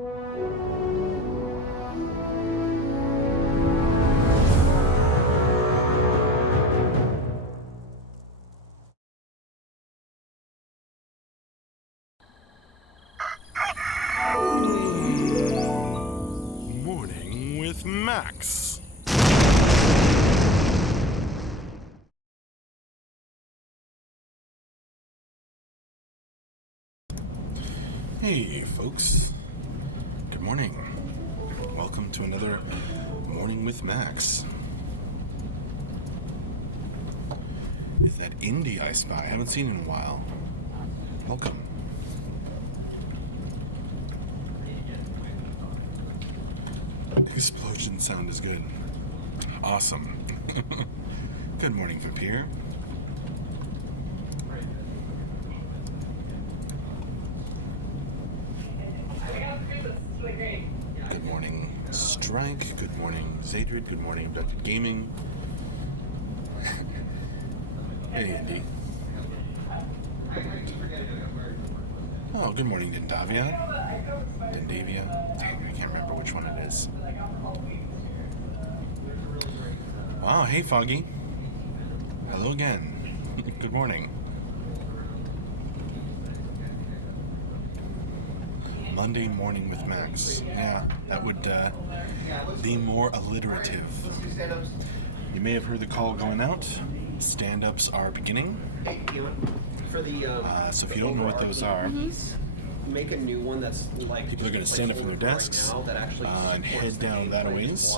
Morning with Max. Hey folks, good morning. Welcome to another Morning with Max. Is that Indy I spy? I haven't seen in a while. Welcome. Explosion sound is good. Awesome. Good morning, Vampire. Good morning, Strike. Good morning, Zadrid. Good morning, Dr. Gaming. Hey, Andy. Oh, good morning, Dendavia. Dang, I can't remember which one it is. Oh, hey, Foggy. Hello again. Good morning. Monday morning with Max. Yeah, that would be more alliterative. You may have heard the call going out. Stand-ups are beginning. So if you don't know what those are, make a new one that's like people are going to stand up from their desks and head down that a ways.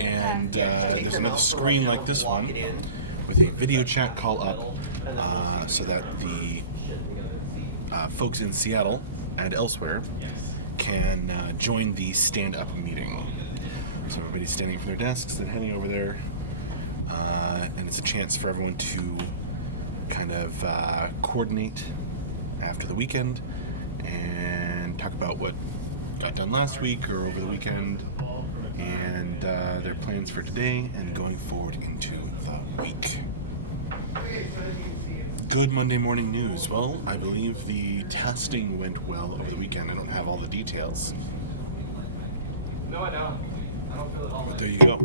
And there's another screen like this one with a video chat call up so that the folks in Seattle and elsewhere can join the stand-up meeting. So everybody's standing from their desks and heading over there, and it's a chance for everyone to kind of coordinate after the weekend and talk about what got done last week or over the weekend and their plans for today and going forward into the week. Good Monday morning news. Well, I believe the testing went well over the weekend. I don't have all the details. No, I don't. I don't feel it all. But there you go.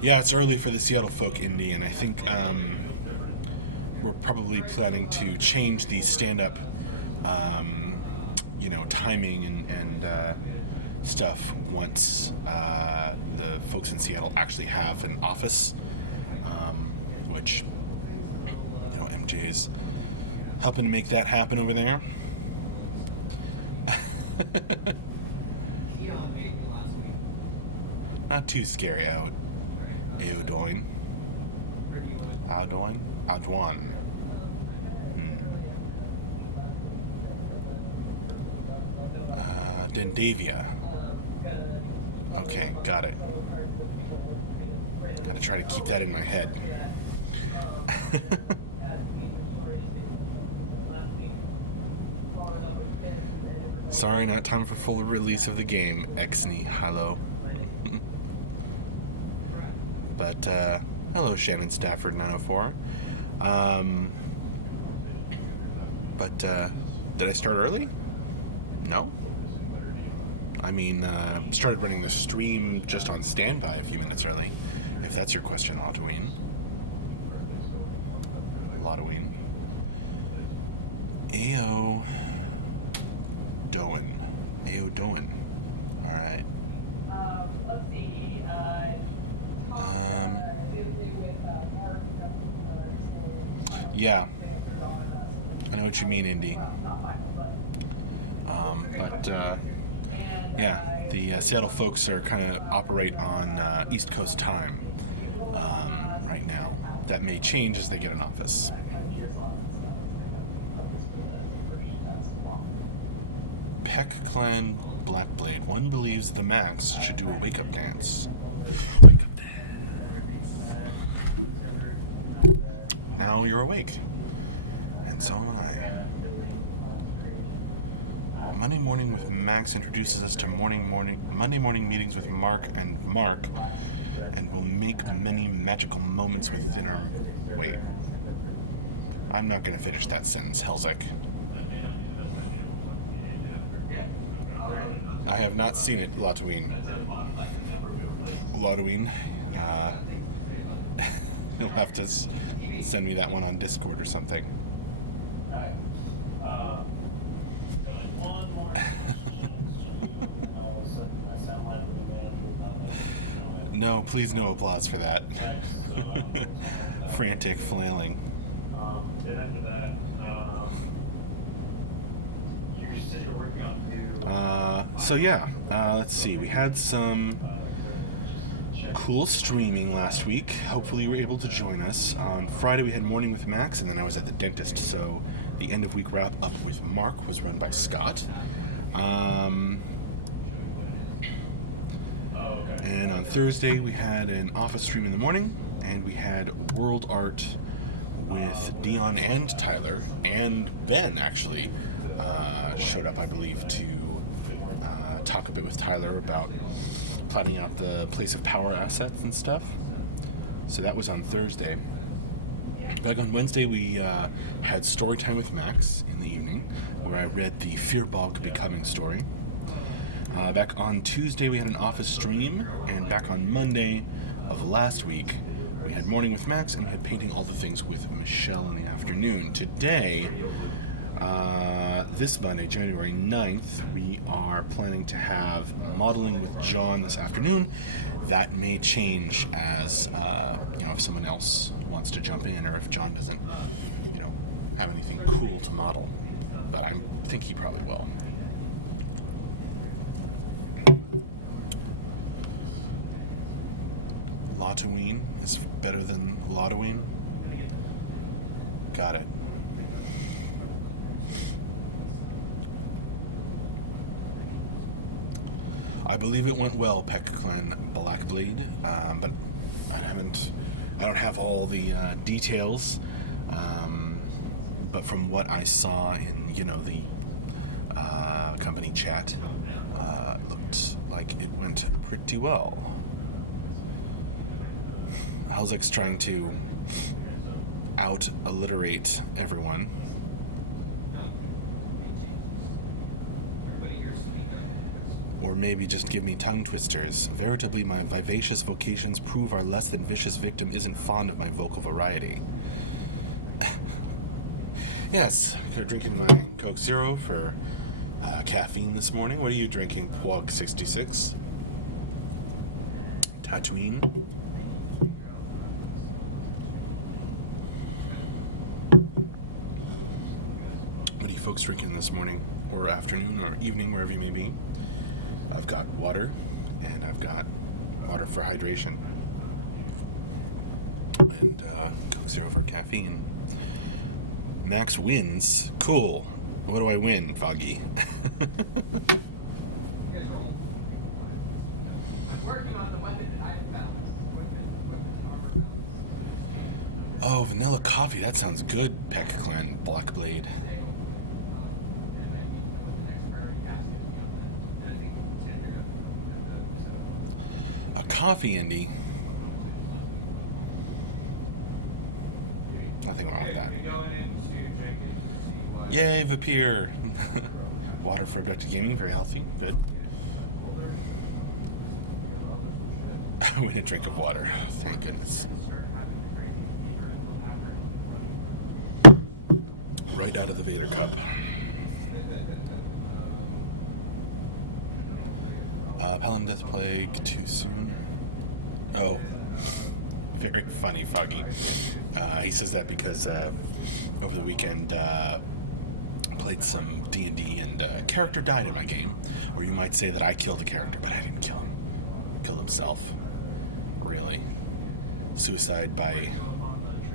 Yeah, it's early for the Seattle folk indie, and I think we're probably planning to change the stand-up, timing and stuff once the folks in Seattle actually have an office. Which, MJ's helping to make that happen over there. Not too scary out. How doing? Dendavia. Okay, got it. Gotta try to keep that in my head. Sorry, not time for full release of the game, Exney, hello. But, hello, Shannon Stafford 904. Did I start early? No. I mean, started running the stream just on standby a few minutes early, if that's your question, Halloween. Ayo doing. Alright. Let's see. Yeah. I know what you mean, Indy. Yeah, the Seattle folks are kind of operate on East Coast time right now. That may change as they get an office. Peck Clan Blackblade. One believes the Max should do a wake-up dance. Wake-up dance. Now you're awake. And so am I. Monday Morning with Max introduces us to Monday morning meetings with Mark, and will make many magical moments within our... Wait. I'm not going to finish that sentence, Helzik. I have not seen it, Lotoween. You'll have to send me that one on Discord or something. No, please no applause for that. Frantic flailing. So yeah, let's see. We had some cool streaming last week. Hopefully you were able to join us. On Friday we had Morning with Max, and then I was at the dentist, so the end of week wrap up with Mark was run by Scott. And on Thursday we had an office stream in the morning, and we had World Art with Dion and Tyler, and Ben actually showed up, I believe, to talk a bit with Tyler about planning out the Place of Power assets and stuff. So that was on Thursday. Back on Wednesday, we had story time with Max in the evening, where I read the Fearbog Becoming story. Back on Tuesday, we had an office stream, and back on Monday of last week, we had Morning with Max, and we had Painting All the Things with Michelle in the afternoon. Today, this Monday, January 9th, we are planning to have Modeling with John this afternoon. That may change as, if someone else wants to jump in, or if John doesn't, have anything cool to model. But I think he probably will. Lotoween is better than Lotoween. Got it. I believe it went well, Peck-Clan Blackblade, but I don't have all the details, but from what I saw in, the company chat, it looked like it went pretty well. Halzek's trying to out-alliterate everyone. Or maybe just give me tongue twisters. Veritably, my vivacious vocations prove our less than vicious victim isn't fond of my vocal variety. Yes, I'm drinking my Coke Zero for caffeine this morning. What are you drinking, Pwog66? Tatooine? What are you folks drinking this morning, or afternoon, or evening, wherever you may be? I've got water, and I've got water for hydration, and Coke Zero for caffeine. Max wins. Cool. What do I win, Foggy? Oh, vanilla coffee. That sounds good, Peck-Clan Blackblade. Coffee indie. Nothing wrong with that. Yay, Vapier! Water for productive gaming, very healthy. Good. I win a drink of water. Thank goodness. Right out of the Vader cup. Pelham Death Plague too soon. Oh, very funny, Foggy. He says that because over the weekend played some D&D, and a character died in my game. Or you might say that I killed the character, but I didn't kill him. He killed himself. Really. Suicide by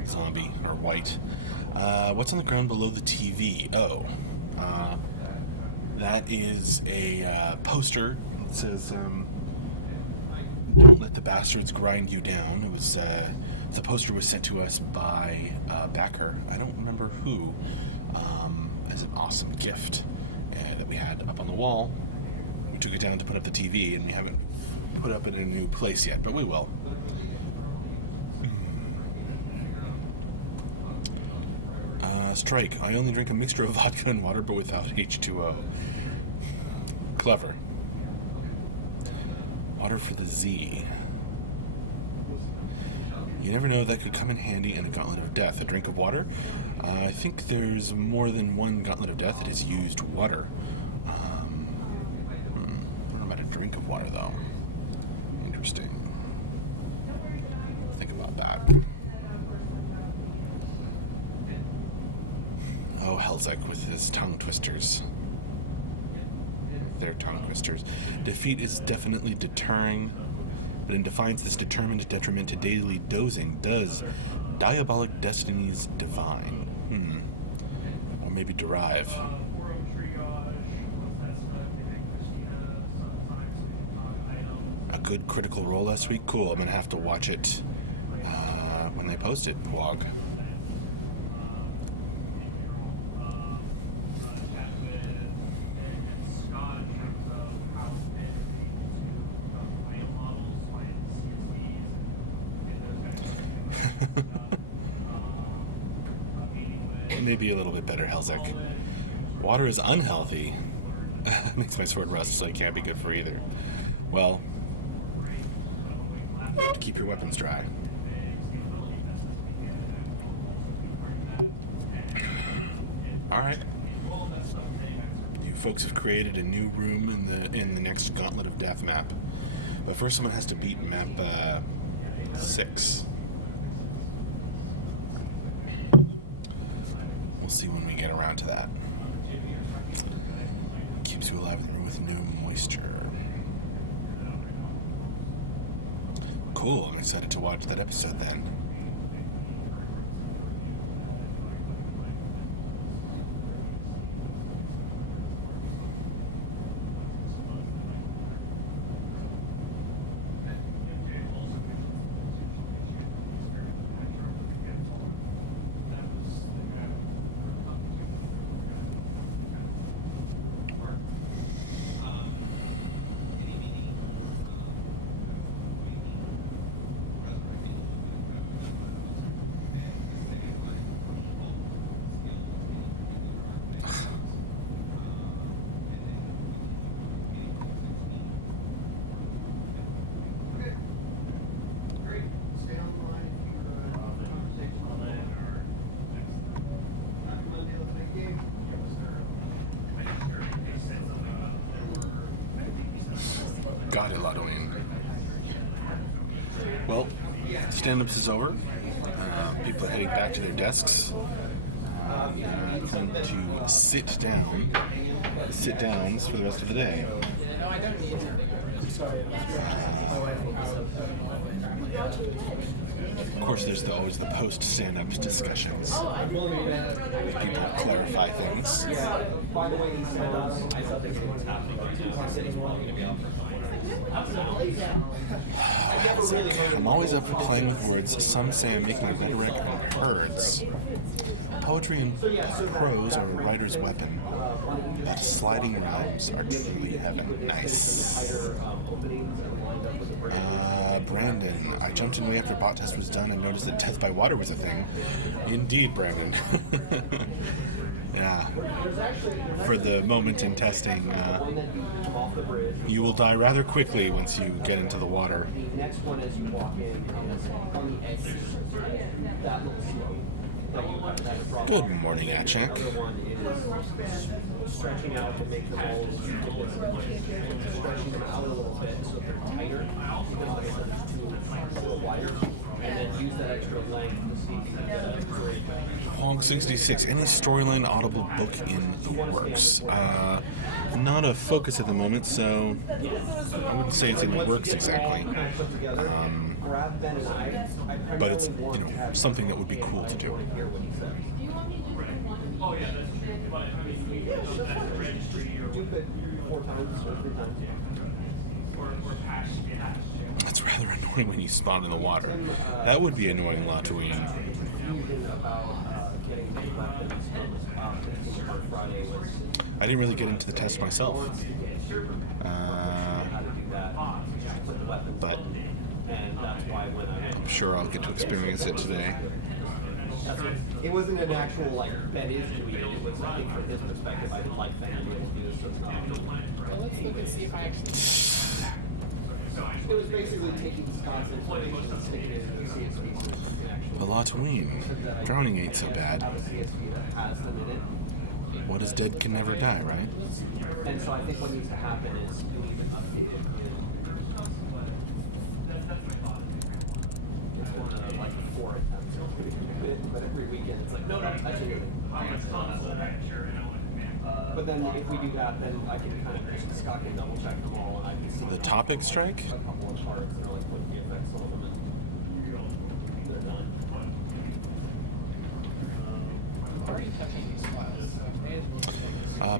zombie, or white. What's on the ground below the TV? Oh, that is a poster that says, "Don't let the bastards grind you down." It was, the poster was sent to us by a backer. I don't remember who, as an awesome gift that we had up on the wall. We took it down to put up the TV, and we haven't put up in a new place yet, but we will. Strike. I only drink a mixture of vodka and water, but without H2O. Clever. Water for the Z. You never know, that could come in handy in a Gauntlet of Death. A drink of water? I think there's more than one Gauntlet of Death that has used water. I don't know about a drink of water, though. Interesting. Think about that. Oh, Helzek with his tongue twisters. Their tongue twisters. Defeat is definitely deterring, but in defiance, this determined detriment to daily dozing does diabolic destinies divine. Or maybe derive. A good Critical Role last week? Cool, I'm gonna have to watch it when they post it, vlog. Maybe a little bit better, Helzek. Water is unhealthy. Makes my sword rust, so it can't be good for either. Well, you have to keep your weapons dry. Alright. You folks have created a new room in the next Gauntlet of Death map. But first someone has to beat map 6. We'll see when we get around to that. Keeps you alive in the room with no moisture. Cool, I'm excited to watch that episode then. Got it, Ladwin. Well, stand-ups is over. People are heading back to their desks. Time to sit down. Sit-downs for the rest of the day. Of course, there's always the post-stand-ups discussions. People clarify things. I'm always up for playing with words. Some say I'm making a rhetoric of herds. Poetry and prose are a writer's weapon, but sliding rhymes are truly heaven. Nice. Brandon, I jumped in way after bot test was done and noticed that death by water was a thing. Indeed, Brandon. Yeah. For the moment in testing, you will die rather quickly once you get into the water. The next one as you walk in is on the edge, that little slope. Good morning, Achek. Stretching out to make the balls stretching them out a little bit so they're tighter. You can also do a little wider and then use that extra length to see Hog 66. Any storyline audible book in the works? Not a focus at the moment, so I wouldn't say it's in the works exactly. But it's something that would be cool to do. Oh yeah, that's true. But I mean, that's the registry or do it 4 times or 3 times. Or hash. That's rather annoying when you spawn in the water. That would be annoying, Latween. I didn't really get into the test myself. But I'm sure I'll get to experience it today. It wasn't an actual, that is tweeted. It was, I think, from his perspective, I would like to be able to do this. Well, let's look and see if I actually... It was basically taking Scott's information and sticking it into the CSV so you can actually Halloween. Drowning ain't so bad. have a CSV that has them in it. What is dead can never die, right? And so I think what needs to happen is you need to update it, it's one of like 4 attempts, but every weekend it's like, no, that's a new thing. But then if we do that, then I can kind of just Scott can double check them all and I can see The topic strike? a couple of charts and like put the effects on them and they're done.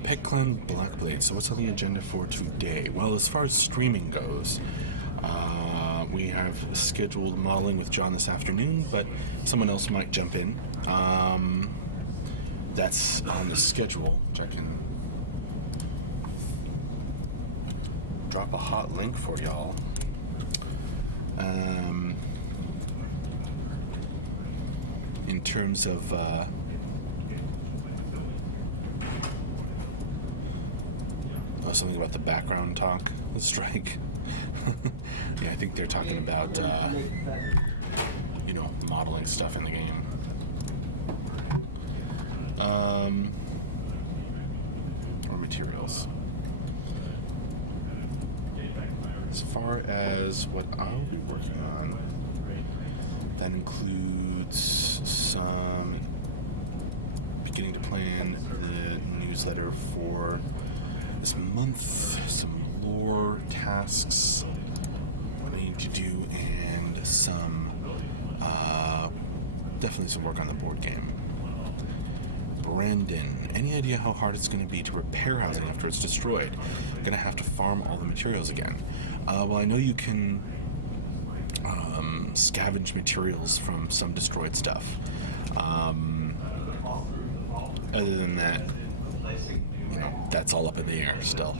Pet Clan Blackblade. So what's on the agenda for today? Well, as far as streaming goes, we have scheduled modeling with John this afternoon, but someone else might jump in. That's on the schedule. Which I can drop a hot link for y'all. In terms of something about the background talk, the strike. Yeah, I think they're talking about modeling stuff in the game. Or materials. As far as what I'll be working on, that includes some beginning to plan the newsletter for this month, some lore tasks, what I need to do, and some definitely some work on the board game. Brandon, any idea how hard it's going to be to repair housing after it's destroyed? I'm going to have to farm all the materials again. Well, I know you can scavenge materials from some destroyed stuff. Other than that, that's all up in the air still.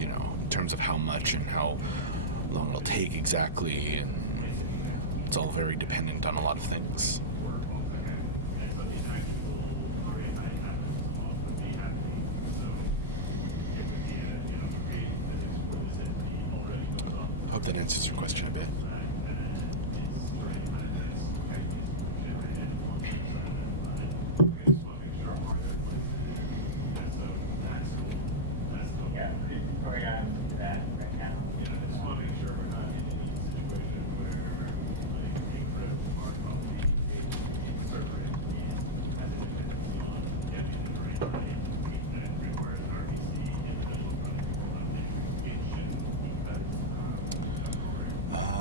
In terms of how much and how long it'll take exactly, and it's all very dependent on a lot of things. Hope that answers your question a bit.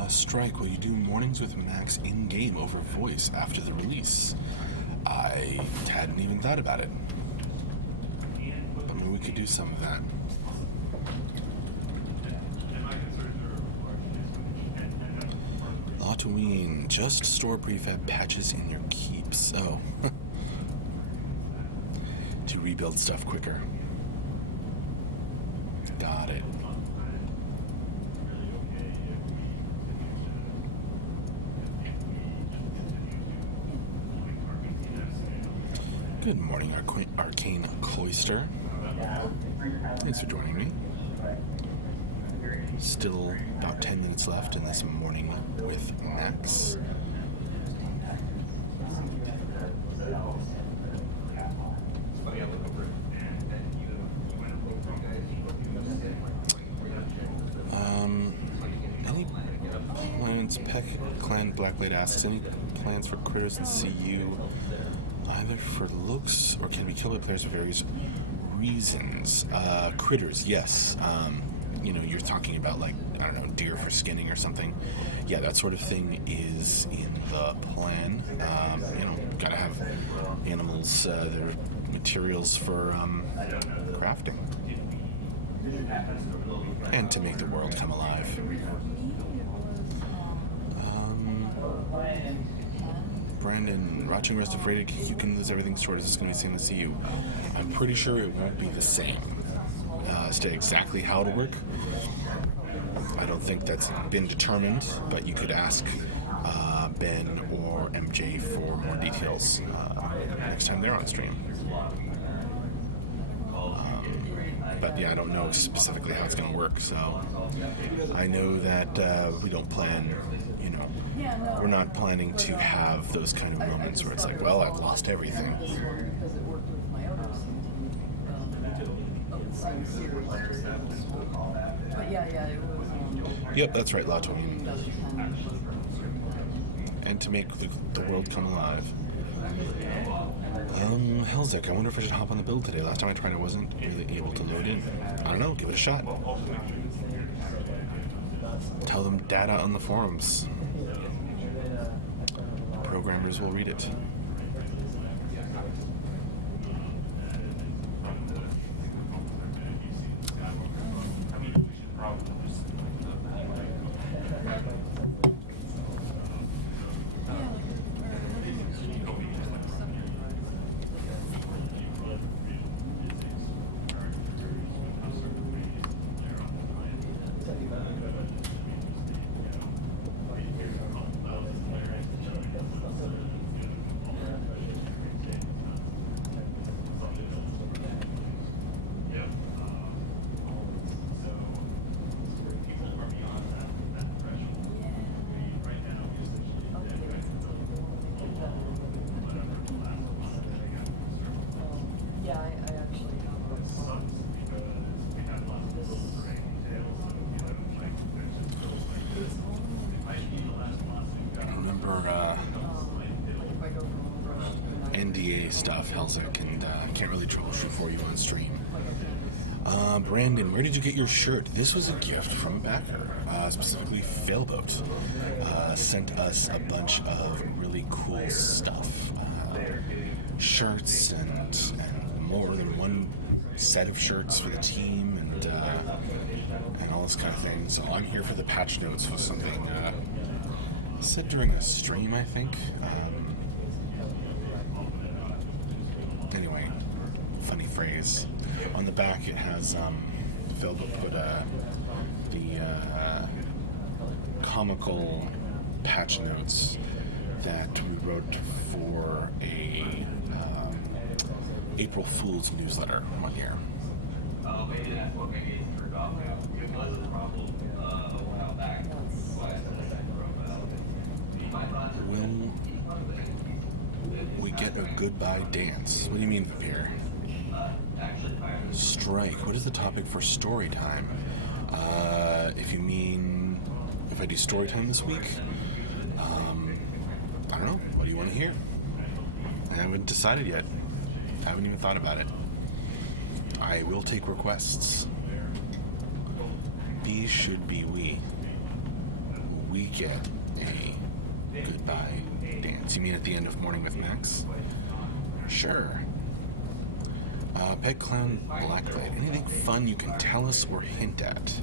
Strike, will you do mornings with Max in-game over voice after the release? I hadn't even thought about it. But maybe we could do some of that. Halloween, just store prefab patches in your keeps. Oh. To rebuild stuff quicker. Got it. Good morning, Arcane Cloister. Thanks for joining me. Still about 10 minutes left in this morning with Max. Any plans? Peck Clan Blackblade asks, any plans for critters in CU? Either for looks or can be killed by players for various reasons. Critters, yes. You're talking about deer for skinning or something. Yeah, that sort of thing is in the plan. Gotta have animals, they're materials for crafting. And to make the world come alive. Brandon, watching Rest of Rated, you can lose everything short. Is this going to be the same as CU? I'm pretty sure it won't be the same. As to exactly how it'll work, I don't think that's been determined, but you could ask Ben or MJ for more details next time they're on stream. But yeah, I don't know specifically how it's going to work. So I know that we don't plan, we're not planning to have those kind of moments where it's like, well, I've lost everything. Yep, that's right, Latoine. And to make the world come alive. Hellzik, I wonder if I should hop on the build today. Last time I tried, I wasn't really able to load in. I don't know, give it a shot. Tell them data on the forums. Programmers will read it. NDA stuff, Hellzik, and can't really troubleshoot for you on stream. Brandon, where did you get your shirt? This was a gift from a backer, specifically Failboat. Sent us a bunch of really cool stuff. Shirts and more than one set of shirts for the team and all this kind of thing. So I'm here for the patch notes with something said during a stream, I think. Anyway, funny phrase. On the back it has Phil put the comical patch notes that we wrote for a April Fool's newsletter one year. Will we get a goodbye dance? What do you mean, Vampire? Strike. What is the topic for story time? If you mean if I do story time this week, I don't know. What do you want to hear? I haven't decided yet. I haven't even thought about it. I will take requests. These should be we. We get a goodbye dance. You mean at the end of Morning with Max? Sure. Pet Clown Blacklight. Anything fun you can tell us or hint at?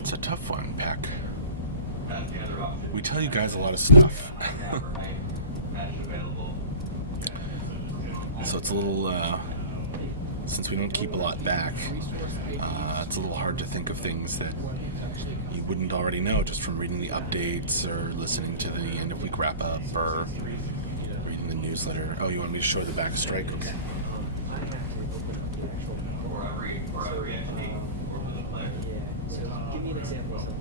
It's a tough one, Peck. We tell you guys a lot of stuff. So it's a little, since we don't keep a lot back, it's a little hard to think of things that you wouldn't already know just from reading the updates or listening to the end of week wrap up or reading the newsletter. Oh, you want me to show the back strike? Okay. Give me an example of something.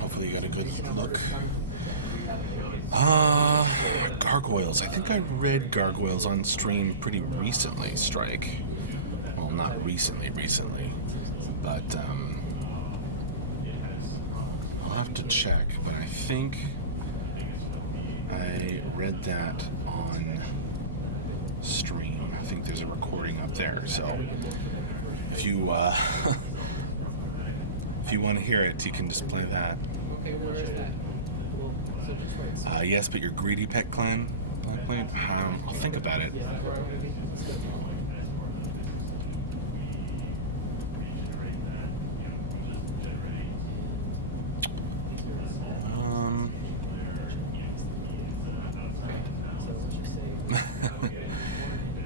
Hopefully you got a good look. Gargoyles. I think I read Gargoyles on stream pretty recently, Strike. Well, not recently, but I'll have to check, but I think I read that on stream. I think there's a recording up there, so if you if you want to hear it, you can just play that. Yes, but you're greedy, Pet Clan. I'll think about it.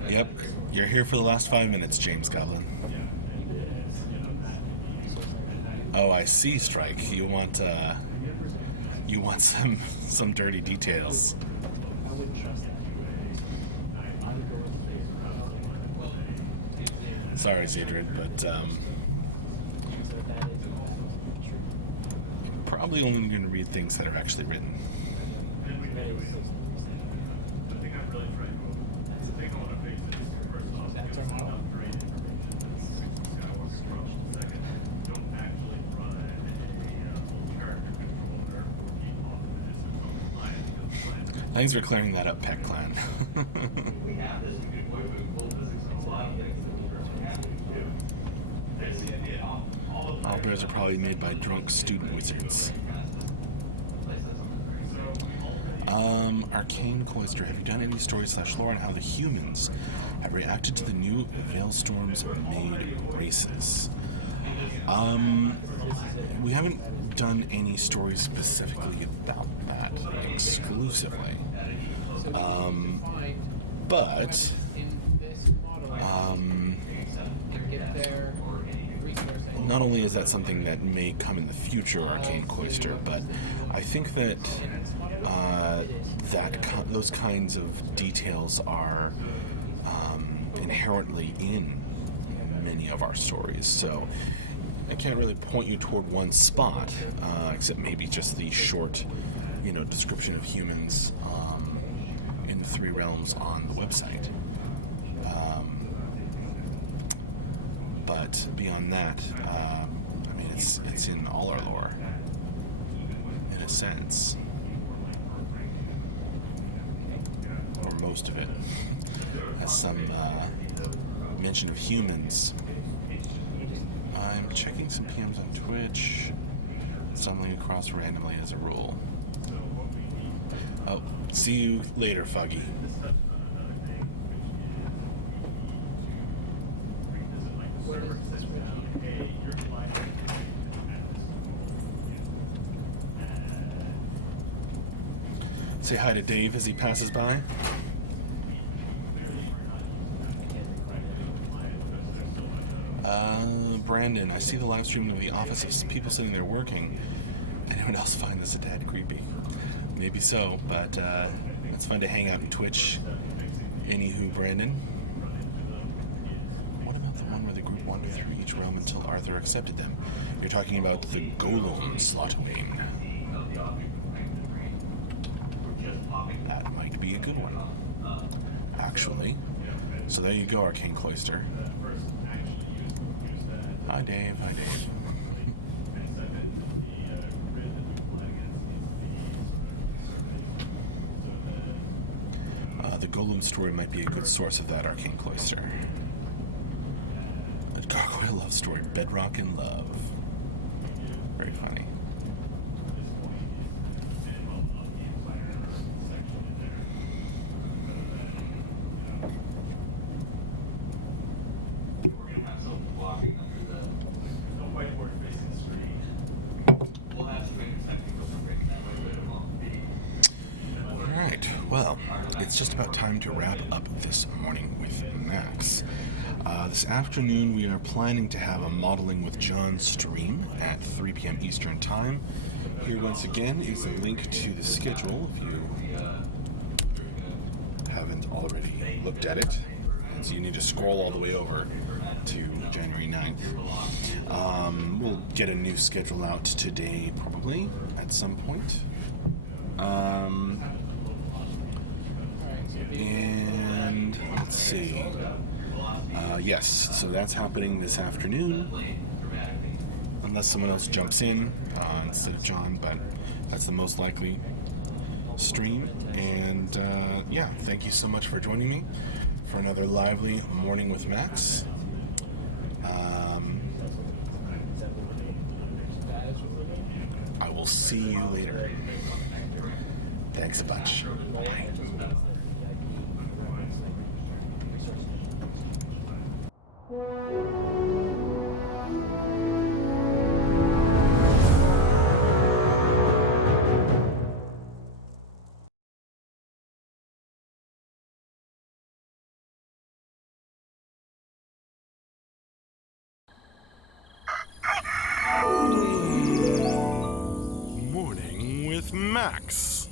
Yep, you're here for the last 5 minutes, James Goblin. Oh, I see, Strike. You want some dirty details. I wouldn't trust that. I would go with the Sorry, Zadrid, but so that is true. probably only going to read things that are actually written. That's our model. Thanks for clearing that up, Pet Clan. All bears are probably made by drunk student wizards. Arcane Cloister, have you done any story/lore on how the humans have reacted to the new Veilstorm's made races? We haven't done any stories specifically about that exclusively. But not only is that something that may come in the future, Arcane Cloister, but I think that those kinds of details are inherently in many of our stories. So I can't really point you toward one spot, except maybe just the short, description of humans in the 3 realms on the website. But beyond that, it's in all our lore, in a sense, or most of it. Has some mention of humans. I'm checking some PMs on Twitch, stumbling across randomly as a rule. Oh, see you later, Foggy. Say hi to Dave as he passes by. Brandon, I see the live stream of The Office of some people sitting there working. Anyone else find this a tad creepy? Maybe so, but it's fun to hang out in Twitch. Anywho, Brandon. What about the one where the group wandered through each realm until Arthur accepted them? You're talking about the Golem slot name. That might be a good one, actually. So there you go, Arcane Cloister. Hi, Dave. Hi, Dave. The Golem story might be a good source of that, Arcane Cloister. A gargoyle love story, bedrock in love. Very funny. Well, it's just about time to wrap up this morning with Max. This afternoon we are planning to have a Modeling with John stream at 3 p.m. Eastern Time. Here once again is a link to the schedule if you haven't already looked at it. And so you need to scroll all the way over to January 9th. We'll get a new schedule out today probably at some point. And let's see. Yes, so that's happening this afternoon. Unless someone else jumps in instead of John, but that's the most likely stream. And yeah, thank you so much for joining me for another lively morning with Max. I will see you later. Thanks a bunch. Bye. relax.